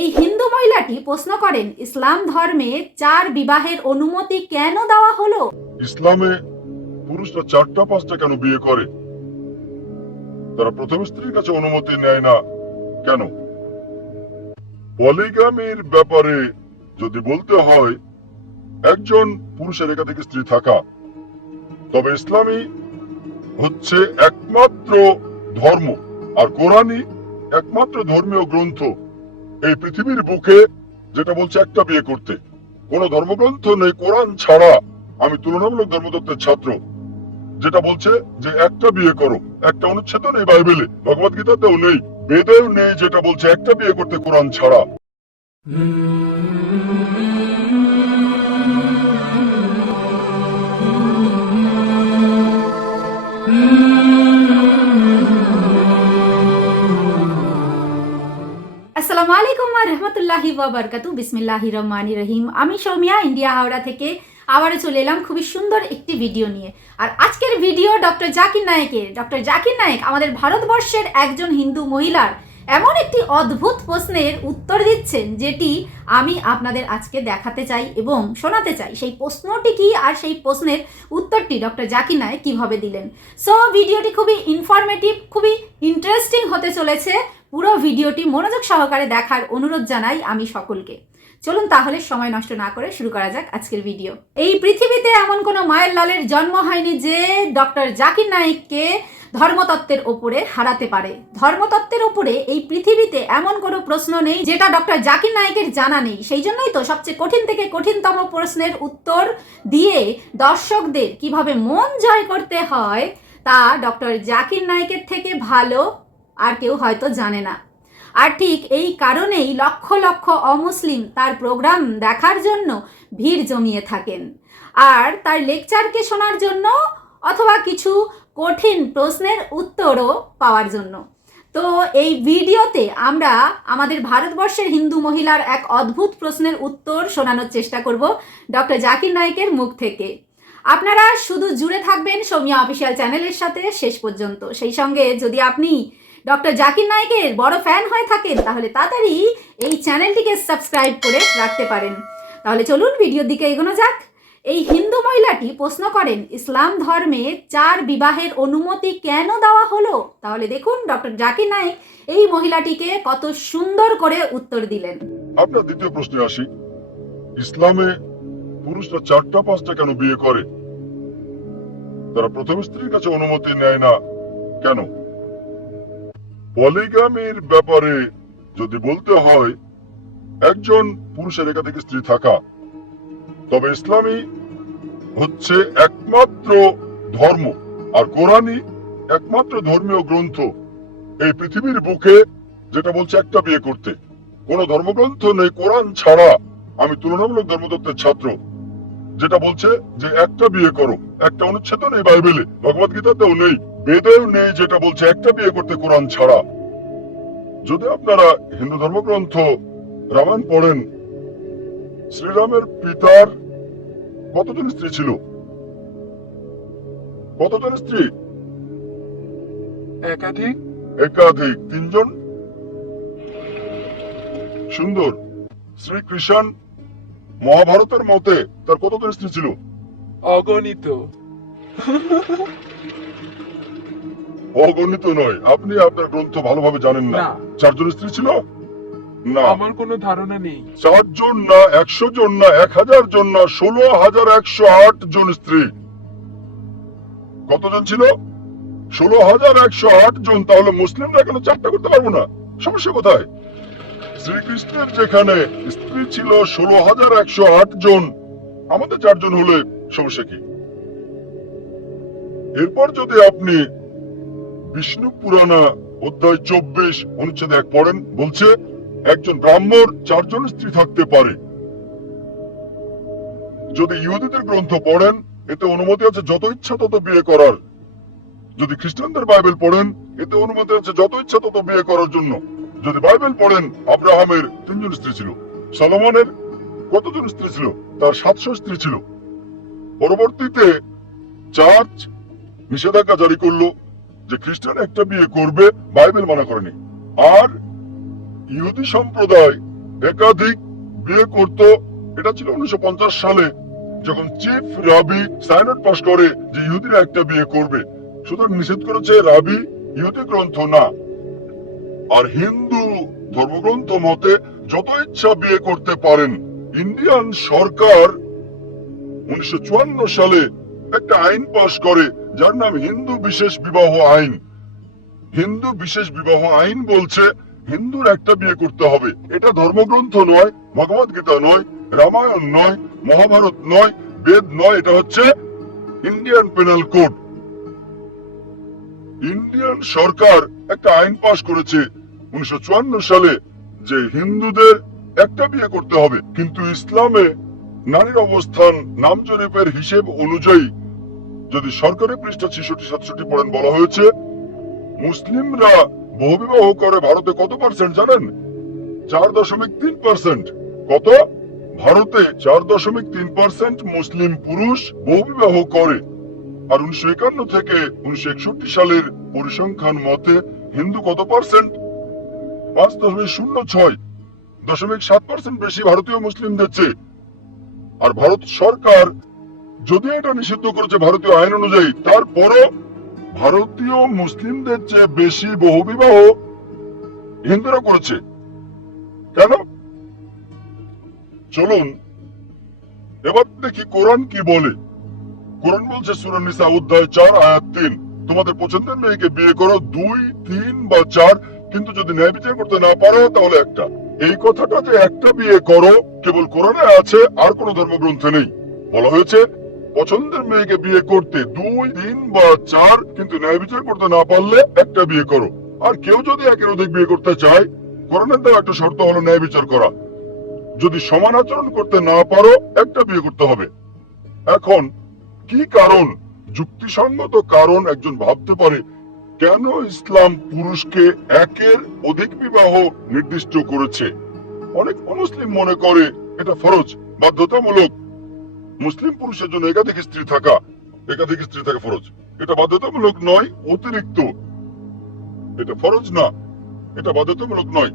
এই হিন্দু মহিলাটি প্রশ্ন করেন, ইসলাম ধর্মে চার বিবাহের অনুমতি কেন দেওয়া হলো? ইসলামে পুরুষরা চারটা, পাঁচটা কেন বিয়ে করে? তারা প্রথম স্ত্রীর কাছে অনুমতি নেয় না। কেন? পলিগামির ব্যাপারে যদি বলতে হয়, একজন পুরুষের একাধিক স্ত্রী থাকা। তবে ইসলামী হচ্ছে একমাত্র ধর্ম, আর কোরআনই একমাত্র ধর্মীয় গ্রন্থ। এই পৃথিবীর বুকে যেটা বলছে একটা বিয়ে করতে, কোন ধর্মগ্রন্থ নেই, কোরআন ছাড়া। আমি তুলনামূলক ধর্মতত্ত্বের ছাত্র। যেটা বলছে যে একটা বিয়ে করো, একটা অনুচ্ছেদ নেই বাইবেলে, ভগবত গীতাতেও নেই, বেদেও নেই, যেটা বলছে একটা বিয়ে করতে কোরআন ছাড়া। আসসালামু আলাইকুম ওয়া রাহমাতুল্লাহি ওয়া বারাকাতু বিসমিল্লাহির রহমানির রহিম আমি সৌমিয়া, ইন্ডিয়া হাওড়া থেকে আবারও চলে এলাম খুবই সুন্দর একটি ভিডিও নিয়ে। আর আজকের ভিডিও ডক্টর জাকির নায়েকের ডক্টর জাকির নায়েক আমাদের ভারতবর্ষের একজন হিন্দু মহিলার এমন একটি অদ্ভুত প্রশ্নের উত্তর দিচ্ছেন, যেটি আমি আপনাদের আজকে দেখাতে চাই এবং শোনাতে চাই। সেই প্রশ্নটি কি আর সেই প্রশ্নের উত্তরটি ডক্টর জাকির নায়েক কীভাবে দিলেন? সো ভিডিওটি খুবই ইনফরমেটিভ খুবই ইন্টারেস্টিং হতে চলেছে। পুরো ভিডিওটি মনোযোগ সহকারে দেখার অনুরোধ জানাই আমি সকলকে। চলুন তাহলে সময় নষ্ট না করে শুরু করা যাক আজকের ভিডিও। এই পৃথিবীতে এমন কোনো মায়ের লালের জন্ম হয়নি যে ডক্টর জাকির নায়েককে ধর্মতত্ত্বের ওপরে হারাতে পারে। ধর্মতত্ত্বের ওপরে এই পৃথিবীতে এমন কোনো প্রশ্ন নেই যেটা ডক্টর জাকির নায়েকের জানা নেই। সেই জন্যই তো সবচেয়ে কঠিন থেকে কঠিনতম প্রশ্নের উত্তর দিয়ে দর্শকদের কীভাবে মন জয় করতে হয় তা ডক্টর জাকির নায়েকের থেকে ভালো আর কেউ হয়তো জানে না। আর ঠিক এই কারণেই লক্ষ লক্ষ অমুসলিম তার প্রোগ্রাম দেখার জন্য ভিড় জমিয়ে থাকেন। আর তার লেকচারকে শোনার জন্য অথবা কিছু কঠিন প্রশ্নের উত্তরও পাওয়ার জন্য। তো এই ভিডিওতে আমরা আমাদের ভারতবর্ষের হিন্দু মহিলার এক অদ্ভুত প্রশ্নের উত্তর শোনানোর চেষ্টা করব ডক্টর জাকির নায়েকের মুখ থেকে। আপনারা শুধু জুড়ে থাকবেন সৌমিয়া অফিসিয়াল চ্যানেলের সাথে শেষ পর্যন্ত। সেই সঙ্গে যদি আপনি ডক্টর জাকির নায়েকের বড় ফ্যান হয়ে থাকেন, তাহলে তাড়াতাড়ি এই চ্যানেলটিকে সাবস্ক্রাইব করে রাখতে পারেন। তাহলে চলুন ভিডিওর দিকে এগোনো যাক। এই হিন্দু মহিলাটি প্রশ্ন করেন, ইসলাম ধর্মে চার বিবাহের অনুমতি কেন দেওয়া হলো? তাহলে দেখুন ডক্টর জাকির নায়েক এই মহিলাটিকে কত সুন্দর করে উত্তর দিলেন। আপনার দ্বিতীয় প্রশ্নে আসি। ইসলামে পুরুষরা চারটা, পাঁচটা কেন বিয়ে করে? তারা প্রথম স্ত্রীর কাছে অনুমতি নেয় না। কেন? পলিগামির ব্যাপারে যদি বলতে হয়, একজন পুরুষের একাধিক স্ত্রী থাকা। তবে ইসলামী হচ্ছে একমাত্র ধর্ম, আর কোরআনই একমাত্র ধর্মীয় গ্রন্থ। এই পৃথিবীর বুকে যেটা বলছে একটা বিয়ে করতে। কোন ধর্মগ্রন্থ নেই, কোরআন ছাড়া আমি তুলনামূলক ধর্মতত্ত্বের ছাত্র। যেটা বলছে যে একটা বিয়ে করো, একটা অনুচ্ছেদ নেই বাইবেলে ভগবত গীতাতেও নেই। বেদেও নেই যেটা বলছে একটা বিয়ে করতে কোরআন ছাড়া। যদি আপনারা হিন্দু ধর্মগ্রন্থ রামায়ণ পড়েন শ্রীরামের পিতার কতজন স্ত্রী ছিল? কতজন স্ত্রী? একাধিক। একাধিক। তিনজন? সুন্দর। শ্রীকৃষ্ণ মহাভারতের মতে তার কতজন স্ত্রী ছিল? অগণিত। অগণিত নয়। আপনি আপনার গ্রন্থ ভালোভাবে জানেন না। চারজন স্ত্রী ছিল? না। আমার কোনো ধারণা নেই। চারজন না একশো জন না এক হাজার জন না ষোলো হাজার একশো আট জন স্ত্রী। কতজন ছিল? ষোলো হাজার একশো আট জন। তাহলে মুসলিমরা কেন চারটা করতে পারব না? সমস্যা কোথায়? শ্রীকৃষ্ণের যেখানে স্ত্রী ছিল ষোলো হাজার একশো আট জন আমাদের চারজন হলে সমস্যা কি? এরপর যদি আপনি বিষ্ণু পুরাণা অধ্যায় চব্বিশ অনুচ্ছেদ এক পড়েন, বলছে, একজন ব্রাহ্মণ চারজন স্ত্রী থাকতে পারে। যদি ইহুদিদের গ্রন্থ পড়েন, এতে অনুমতি আছে যত ইচ্ছা তত বিয়ে করার। যদি খ্রিস্টানদের বাইবেল পড়েন, এতে অনুমতি আছে যত ইচ্ছা তত বিয়ে করার জন্য। যদি বাইবেল পড়েন, আব্রাহামের তিনজন স্ত্রী ছিল, সলোমনের কতজন স্ত্রী ছিল? তার সাতশো স্ত্রী ছিল। পরবর্তীতে চার্চ নিষেধাজ্ঞা জারি করল। যে খ্রিস্টান একটা বিয়ে করবে, বাইবেল মানা করেনি। আর ইহুদি সম্প্রদায় একাধিক বিয়ে করত, এটা ছিল উনিশশো সালে, যখন চিফ রাবি সাইনট পাস করে যে ইহুদিরা একটা বিয়ে করবে। সুতরাং নিষেধ করেছে রাবি, ইহুদি গ্রন্থ না। আর হিন্দু ধর্মগ্রন্থ মতে, যত ইচ্ছা বিয়ে করতে পারেন, ইন্ডিয়ান সরকার উনিশশো চুয়ান্ন সালে একটা আইন পাশ করে যার নাম হিন্দু বিশেষ বিবাহ আইন। হিন্দু বিশেষ বিবাহ আইন বলছে হিন্দুর একটা বিয়ে করতে হবে। এটা ধর্মগ্রন্থ নয়, ভগবত গীতা নয়, রামায়ণ নয়, মহাভারত নয়, বেদ নয়, এটা হচ্ছে ইন্ডিয়ান পেনাল কোড। ইন্ডিয়ান সরকার একটা আইন পাশ করেছে উনিশশো চুয়ান্ন সালে যে হিন্দুদের একটা বিয়ে করতে হবে। কিন্তু ইসলামে নারীর অবস্থান নাম জরিপের হিসেব অনুযায়ী যদি সরকারি পৃষ্ঠা ছেষট্টি, সাতষট্টি পড়েন বলা হয়েছে, মুসলিমরা বহুবিবাহ করে ভারতে কত পার্সেন্ট জানেন? চার দশমিক তিন পার্সেন্ট কত? ভারতে চার দশমিক তিন পার্সেন্ট মুসলিম পুরুষ বহুবিবাহ করে। আর উনিশশো একান্ন থেকে উনিশশো একষট্টি সালের পরিসংখ্যান মতে হিন্দু কত পার্সেন্ট পাঁচ দশমিক শূন্য ছয়। দশমিক সাত পার্সেন্ট বেশি ভারতীয় মুসলিমদের চেয়ে। আর ভারত সরকার যদি এটা নিষিদ্ধ করেছে ভারতীয় আইন অনুযায়ী, তারপরও ভারতীয় মুসলিমদের চেয়ে বেশি বহুবিবাহ হিন্দুরা করেছে। কেন? চলুন, এবার দেখি কোরআন কি বলে। কোরআন বলছে সুরানিসা অধ্যায় চার, আয়াত তিন। তোমাদের পছন্দের মেয়েকে বিয়ে করো, দুই, তিন বা চার, কিন্তু যদি ন্যায় বিচার করতে না পারো, তাহলে একটা। এই কথাটা যে একটা বিয়ে করো, কেবল কোরআনে আছে, আর কোন ধর্মগ্রন্থে নেই। বলা হয়েছে পছন্দের মেয়েকে বিয়ে করতে দুই, তিন বা চার, কিন্তু ন্যায় বিচার করতে না পারলে একটা বিয়ে করো। আর কেউ যদি একের অধিক বিয়ে করতে চায় কোরআনের দেওয়া একটা শর্ত হলো ন্যায় বিচার করা। যদি সমান আচরণ করতে না পারো, একটা বিয়ে করতে হবে। এখন, কি কারণ, যুক্তিসঙ্গত কারণ একজন ভাবতে পারে, কেন ইসলাম পুরুষকে একের অধিক বিবাহ নির্দিষ্ট করেছে? অনেক মুসলিম মনে করে এটা ফরজ, বাধ্যতামূলক। মুসলিম পুরুষের জন্য একাধিক স্ত্রী থাকা একাধিক স্ত্রী থাকা ফরজ। এটা বাধ্যতামূলক নয় অতিরিক্ত। এটা ফরজ না এটা বাধ্যতামূলক নয়।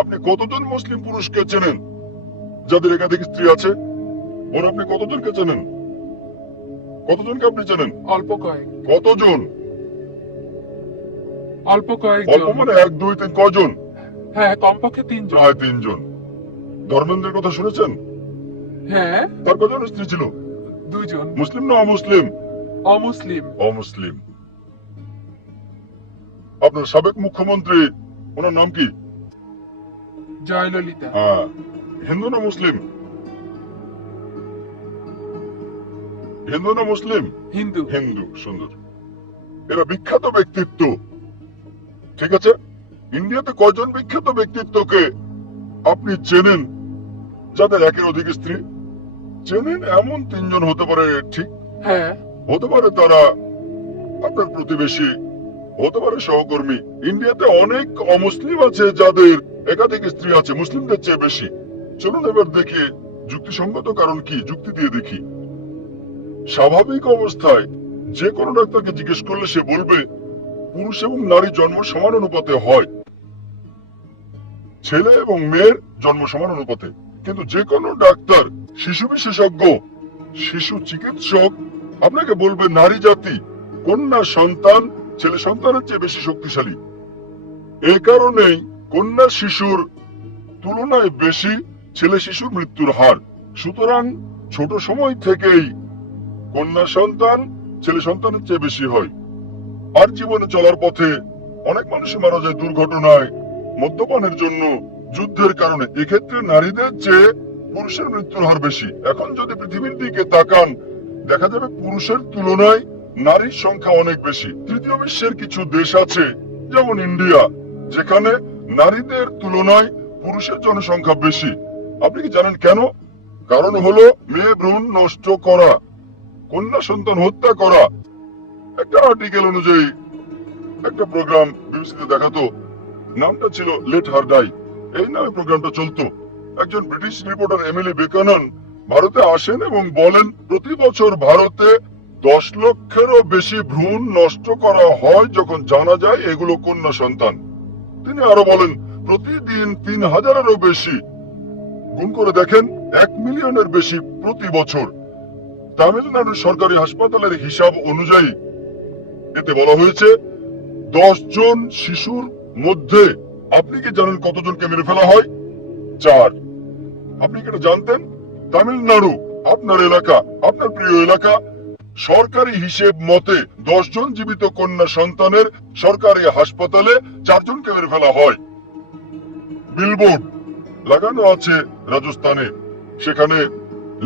আপনি কতজন মুসলিম পুরুষকে চেনেন যাদের একাধিক স্ত্রী আছে? ওর আপনি কতজনকে চেনেন? কতজনকে আপনি চেনেন? অল্প কয়েক। কতজন? অল্প কয়েকজন। অল্প মানে এক দুই তিন কজন? হ্যাঁ কমপক্ষে তিনজন। প্রায় তিনজন। ধর্মেন্দ্রের কথা শুনেছেন? হ্যাঁ। তার কজন স্ত্রী ছিল? দুইজন। মুসলিম না অমুসলিম? অমুসলিম। অমুসলিম। আপনার সাবেক মুখ্যমন্ত্রী ওনার নাম কি? জয়ললিতা। হ্যাঁ। হিন্দু না মুসলিম? হিন্দু না মুসলিম? হিন্দু। হিন্দু সুন্দর। এরা বিখ্যাত ব্যক্তিত্ব। ঠিক আছে? ইন্ডিয়াতে কয়জন বিখ্যাত ব্যক্তিত্বকে আপনি চেনেন? যাদের একের অধিক স্ত্রী? চেনেন এমন তিনজন হতে পারে ঠিক? হ্যাঁ। হতে পারে তারা আপনার প্রতিবেশী হতে পারে সহকর্মী। ইন্ডিয়াতে অনেক অমুসলিম আছে যাদের একাধিক স্ত্রী আছে মুসলিমদের চেয়ে বেশি। চলুন এবার দেখি যুক্তিসঙ্গত কারণ কি যুক্তি দিয়ে দেখি। স্বাভাবিক অবস্থায় যে কোনো ডাক্তারকে জিজ্ঞেস করলে সে বলবে পুরুষ এবং নারী জন্ম সমান অনুপাতে হয়। ছেলে এবং মেয়ের জন্ম সমান অনুপাতে। কিন্তু যে কোনো ডাক্তার, শিশু বিশেষজ্ঞ, শিশু চিকিৎসক, আপনাকে বলবে নারী জাতি, কন্যা সন্তান, ছেলে সন্তানের চেয়ে বেশি শক্তিশালী। এই কারণেই কন্যা শিশুর তুলনায় বেশি ছেলে শিশুর মৃত্যুর হার। সুতরাং ছোট সময় থেকেই কন্যা সন্তান ছেলে সন্তানের চেয়ে বেশি হয়। আর জীবনে চলার পথে অনেক মানুষ মারা যায় দুর্ঘটনায়, মদ্যপানের জন্য যুদ্ধের কারণে। এক্ষেত্রে নারীদের চেয়ে পুরুষের মৃত্যুর হার বেশি। এখন যদি পৃথিবীর দিকে তাকান, দেখা যাবে পুরুষের তুলনায় নারীর সংখ্যা অনেক বেশি। তৃতীয় বিশ্বের কিছু দেশ আছে, যেমন ইন্ডিয়া, যেখানে নারীদের তুলনায় পুরুষের জনসংখ্যা বেশি। আপনি কি জানেন কেন? কারণ হলো মেয়ে ভ্রূণ নষ্ট করা, কন্যা সন্তান হত্যা করা। একটা আর্টিকেল অনুযায়ী একটা প্রোগ্রাম বিবিসিতে দেখাতো। নামটা ছিল লেট হার ডাই। এই নামে প্রোগ্রামটা চলতো। একজন ব্রিটিশ রিপোর্টার এমিলি বেকানন ভারতে আসেন এবং বলেন, প্রতি বছর ভারতে দশ লক্ষেরও বেশি ভ্রূণ নষ্ট করা হয় যখন জানা যায় এগুলো কন্যা সন্তান। তিনি আরও বলেন, প্রতিদিন তিন হাজারেরও বেশি। গুণ করে দেখেন, এক মিলিয়নের বেশি প্রতি বছর। তামিলনাড়ুর সরকারি হাসপাতালের হিসাব অনুযায়ী এতে বলা হয়েছে, দশ জন শিশুর মধ্যে আপনি কি জানেন কতজনকে মেরে ফেলা হয়? চার। আপনি কি এটা জানতেন? তামিলনাড়ু, আপনার এলাকা, আপনার প্রিয় এলাকা। সরকারি হিসেব মতে জন জীবিত কন্যা সন্তানের সরকারি হাসপাতালে চারজনকে মেরে ফেলা হয়। বিলবোর্ড লাগানো আছে রাজস্থানে। সেখানে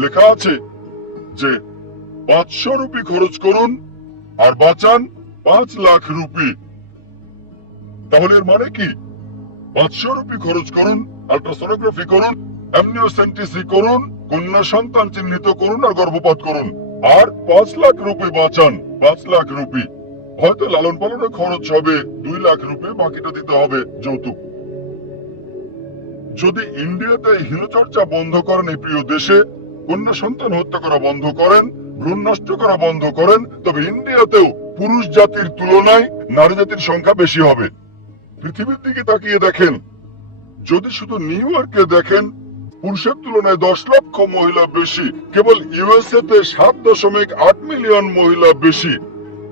লেখা আছে যে, পাঁচশো রুপি খরচ করুন আর বাঁচান পাঁচ লাখ রুপি। তাহলে এর মানে কি? পাঁচশো খরচ করুন আল্ট্রাসোনোগ্রাফি করুন অ্যামনিওসেন্টিসি করুন, কন্যা সন্তান চিহ্নিত করুন আর গর্ভপাত করুন। আর পাঁচ লাখ রুপি বাঁচান, পাঁচ লাখ রুপি। হয়তো লালন পালনের খরচ হবে, দুই লাখ রুপি বাকিটা দিতে হবে, যৌতুক। যদি ইন্ডিয়াতে হীনচর্চা বন্ধ করেন এই প্রিয় দেশে, কন্যা সন্তান হত্যা করা বন্ধ করেন, ভ্রূণ নষ্ট করা বন্ধ করেন, তবে ইন্ডিয়াতেও পুরুষ জাতির তুলনায় নারী জাতির সংখ্যা বেশি হবে। পৃথিবীর দিকে তাকিয়ে দেখেন। যদি শুধু নিউ ইয়র্কে দেখেন, পুরুষের তুলনায় দশ লক্ষ মহিলা বেশি, কেবল ইউএসএ তে সাত দশমিক আট মিলিয়ন মহিলা বেশি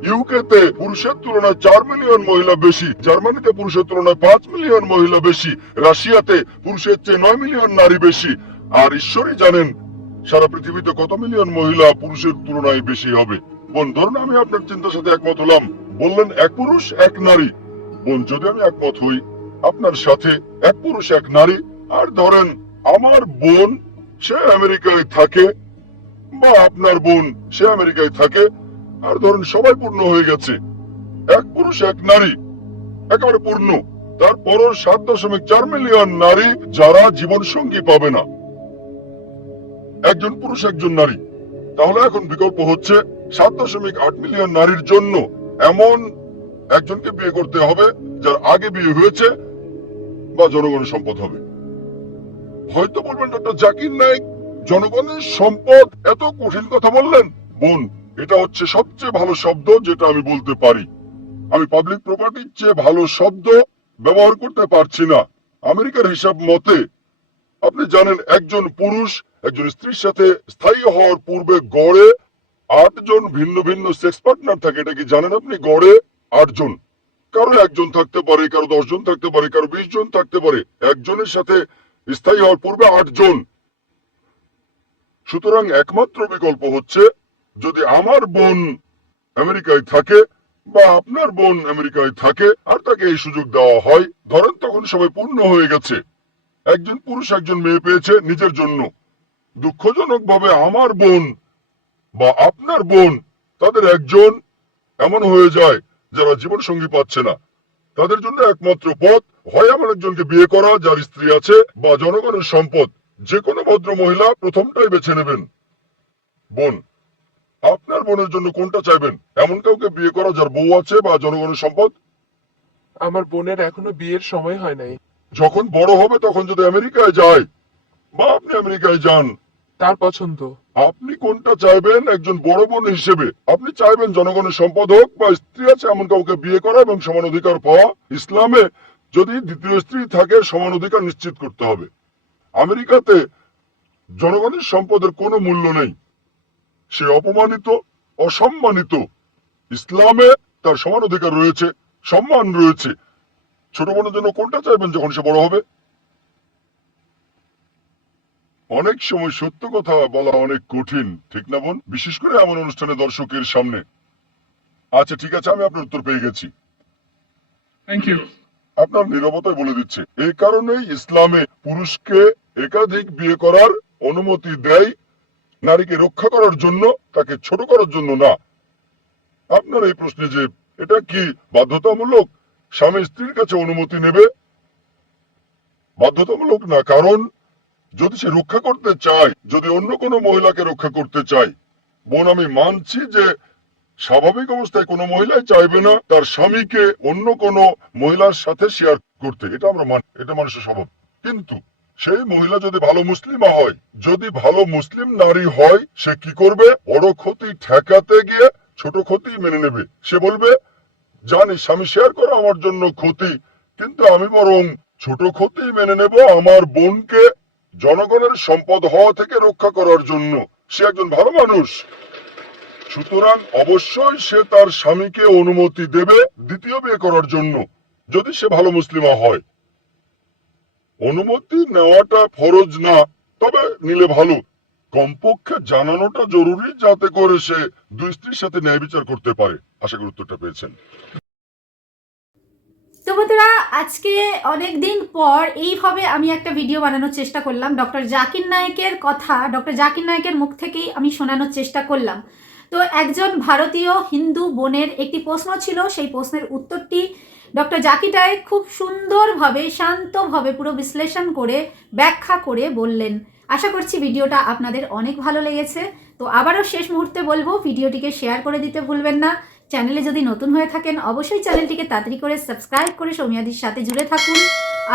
ইউকে তে পুরুষের তুলনায় চার মিলিয়ন মহিলা বেশি, জার্মানিতে পুরুষের তুলনায় পাঁচ মিলিয়ন মহিলা বেশি, রাশিয়াতে পুরুষের চেয়ে নয় মিলিয়ন নারী বেশি। আর ঈশ্বরই জানেন, সারা পৃথিবীতে কত মিলিয়ন মহিলা পুরুষের তুলনায় বেশি হবে। বোন, ধরুন আমি আপনার চিন্তার সাথে একমত হলাম। বললেন, এক পুরুষ, এক নারী। বোন, যদি আমি একমত হই, আপনার সাথে এক পুরুষ, এক নারী, আর ধরেন আমার বোন, সে আমেরিকায় থাকে, বা আপনার বোন, সে আমেরিকায় থাকে, আর ধরুন সবাই পূর্ণ হয়ে গেছে, এক পুরুষ, এক নারী, একেবারে পূর্ণ, তারপরও সাত দশমিক চার মিলিয়ন নারী যারা জীবন সঙ্গী পাবে না। একজন পুরুষ, একজন নারী, তাহলে এখন বিকল্প হচ্ছে সাত দশমিক আট মিলিয়ন নারীর জন্য এমন একজনকে বিয়ে করতে হবে, যার আগে বিয়ে হয়েছে বা জনগণের সম্পদ হবে। হয়তো বলবেন ডক্টর জাকির নাইক, জনগণের সম্পদ, এত কঠিন কথা বললেন? বোন, এটা হচ্ছে সবচেয়ে ভালো শব্দ যেটা আমি বলতে পারি। আমি পাবলিক প্রপার্টির চেয়ে ভালো শব্দ ব্যবহার করতে পারছি না। আমেরিকার হিসাব মতে, আপনি জানেন একজন পুরুষ, একজন স্ত্রীর সাথে স্থায়ী হওয়ার পূর্বে গড়ে আটজন ভিন্ন ভিন্ন সেক্স পার্টনার থাকে, এটা কি জানেন আপনি? গড়ে আটজন। কারও একজন থাকতে পারে, কারও দশজন থাকতে পারে, কারও বিশ জন থাকতে পারে। একজনের সাথে স্থায়ী হওয়ার পূর্বে আটজন। সুতরাং একমাত্র বিকল্প হচ্ছে, যদি আমার বোন আমেরিকায় থাকে বা আপনার বোন আমেরিকায় থাকে আর তাকে এই সুযোগ দেওয়া হয়, ধরেন তখন সবাই পূর্ণ হয়ে গেছে। একজন পুরুষ, একজন মেয়ে পেয়েছে নিজের জন্য। দুঃখজনক ভাবে আমার বোন বা আপনার বোন, তাদের একজন এমন হয়ে যায় যারা জীবন সঙ্গী পাচ্ছে না। তাদের জন্য একমাত্র পথ হয় এমন একজনকে বিয়ে করা যার স্ত্রী আছে বা জনগণের সম্পদ। যে কোনো ভদ্র মহিলা প্রথমটাই বেছে নেবেন। বোন আপনার বোনের জন্য কোনটা চাইবেন? এমন কাউকে বিয়ে করা যার বউ আছে বা জনগণের সম্পদ? আমার বোনের এখনও বিয়ের সময় হয় নাই। যখন বড় হবে তখন যদি আমেরিকায় যায় বা আপনি আমেরিকায় যান তার পছন্দ। আপনি কোনটা চাইবেন? একজন বড় বোন হিসেবে। আপনি চাইবেন জনগণের সম্পদ হোক বা স্ত্রী আছে এমন কাউকে বিয়ে করা এবং সমান অধিকার পাওয়া। ইসলামে যদি দ্বিতীয় স্ত্রী থাকে, সমান অধিকার নিশ্চিত করতে হবে। আমেরিকাতে জনগণের সম্পদের কোনো মূল্য নেই। সে অপমানিত, অসম্মানিত। ইসলামে তার সমান অধিকার রয়েছে, সম্মান রয়েছে। ছোট বোনের জন্য কোনটা চাইবেন যখন সে বড় হবে? অনেক সময় সত্য কথা বলা অনেক কঠিন ঠিক না বোন? বিশেষ করে এমন অনুষ্ঠানে দর্শকের সামনে। আচ্ছা ঠিক আছে আমি আপনার উত্তর পেয়ে গেছি। থ্যাংক ইউ আপনার নিরবতায় বলে দিচ্ছে। এই কারণেই ইসলামে পুরুষকে একাধিক বিয়ে করার অনুমতি দেয় নারীকে রক্ষা করার জন্য তাকে ছোট করার জন্য না। আপনার এই প্রশ্নে যে এটা কি বাধ্যতামূলক? স্বামী স্ত্রীর কাছে অনুমতি নেবে? বাধ্যতামূলক না কারণ যদি সে রক্ষা করতে চায়, যদি অন্য কোনো মহিলাকে রক্ষা করতে চায়, বোন, আমি মানছি যে স্বাভাবিক অবস্থায় কোনো মহিলাই চাইবে না তার স্বামীকে অন্য কোনো মহিলার সাথে শেয়ার করতে। এটা আমরা মানি, এটা মানুষের স্বভাব। কিন্তু সেই মহিলা যদি ভালো মুসলিমা হয়, যদি ভালো মুসলিম নারী হয়, সে কি করবে? বড় ক্ষতি ঠেকাতে গিয়ে ছোট ক্ষতি মেনে নেবে। সে বলবে, জানি স্বামী শেয়ার করা আমার জন্য ক্ষতি, কিন্তু আমি বরং ছোট ক্ষতি মেনে নেব আমার বোনকে জনগণের সম্পদ হওয়া থেকে রক্ষা করার জন্য সে একজন ভালো মানুষ। সুতরাং অবশ্যই সে তার স্বামীকে অনুমতি দেবে দ্বিতীয় বিয়ে করার জন্য, যদি সে ভালো মুসলিমা হয়। অনুমতি নেওয়াটা ফরজ না, তবে নিলে ভালো। কমপক্ষে জানানোটা জরুরি যাতে করে সে দুই স্ত্রীর সাথে ন্যায় বিচার করতে পারে। আশা করি উত্তরটা পেয়েছেন। তো বন্ধুরা, আজকে অনেক দিন পর এইভাবে আমি একটা ভিডিও বানানোর চেষ্টা করলাম। ডক্টর জাকির নায়কের কথা ডক্টর জাকির নায়কের মুখ থেকেই আমি শোনানোর চেষ্টা করলাম। তো একজন ভারতীয় হিন্দু বোনের একটি প্রশ্ন ছিল, সেই প্রশ্নের উত্তরটি ডক্টর জাকির নায়েক খুব সুন্দরভাবে, শান্তভাবে পুরো বিশ্লেষণ করে, ব্যাখ্যা করে বললেন। আশা করছি ভিডিওটা আপনাদের অনেক ভালো লেগেছে। তো আবারও শেষ মুহূর্তে বলব, ভিডিওটিকে শেয়ার করে দিতে ভুলবেন না। চ্যানেলে যদি নতুন হয়ে থাকেন, অবশ্যই চ্যানেলটিকে তাড়াতাড়ি করে সাবস্ক্রাইব করে সৌমিয়াদির সাথে জুড়ে থাকুন।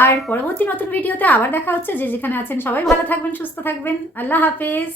আর পরবর্তী নতুন ভিডিওতে আবার দেখা হচ্ছে, যে যেখানে আছেন সবাই ভালো থাকবেন, সুস্থ থাকবেন। আল্লাহ হাফেজ।